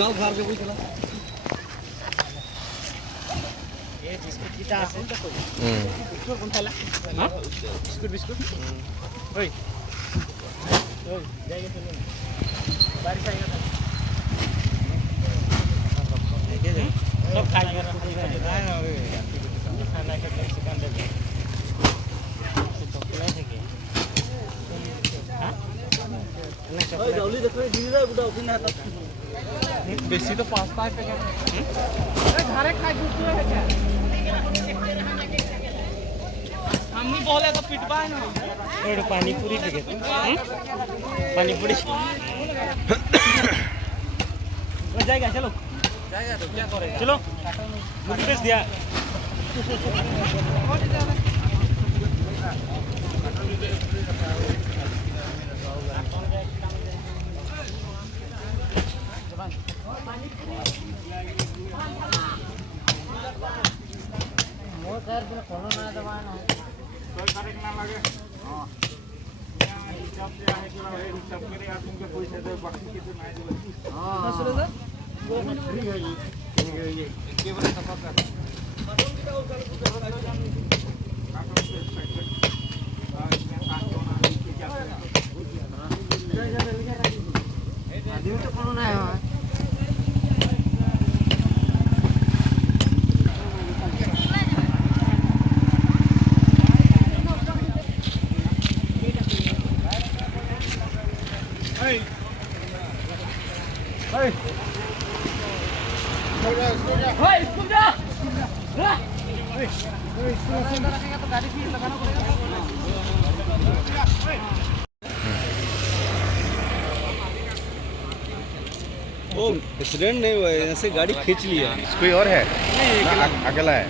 चल घर के चला ये बिस्कुट किटा আছে बिस्कुट কোন খাইলা হ্যাঁ বিস্কুট বিস্কুট ওই ওই যাই গেছে বাড়ি খাই গেছে সব খাই গেছে না না ওই খানা খেতে চিকেন দেবে তো কোলা থেকে হ্যাঁ ওই জলদি দেখো দিদি রে বুড়া ওখানে হাত বেশি তো 5 প্যাকেট अरे घरे खाई दूसरे है क्या हमनी बोले तो पिटवा है ना थोड़ा पानी पूरी देखे पानी पूरी हो जाएगा चलो जाएगा तो क्या करेगा चलो मुझे भेज दिया सर कोनो ना दबाना कोई तारीख ना लगे हां हिसाब से आहे कि हिसाब करे आप तुमके पैसे दे बाकी कितना नहीं दे हां सुनो सर वो फ्री है ये के बारे सफा कर आदमी तो कोनो ना है वो एक्सीडेंट नहीं हुआ है, ऐसे गाड़ी खींच लिया। कोई और है ना अकेला है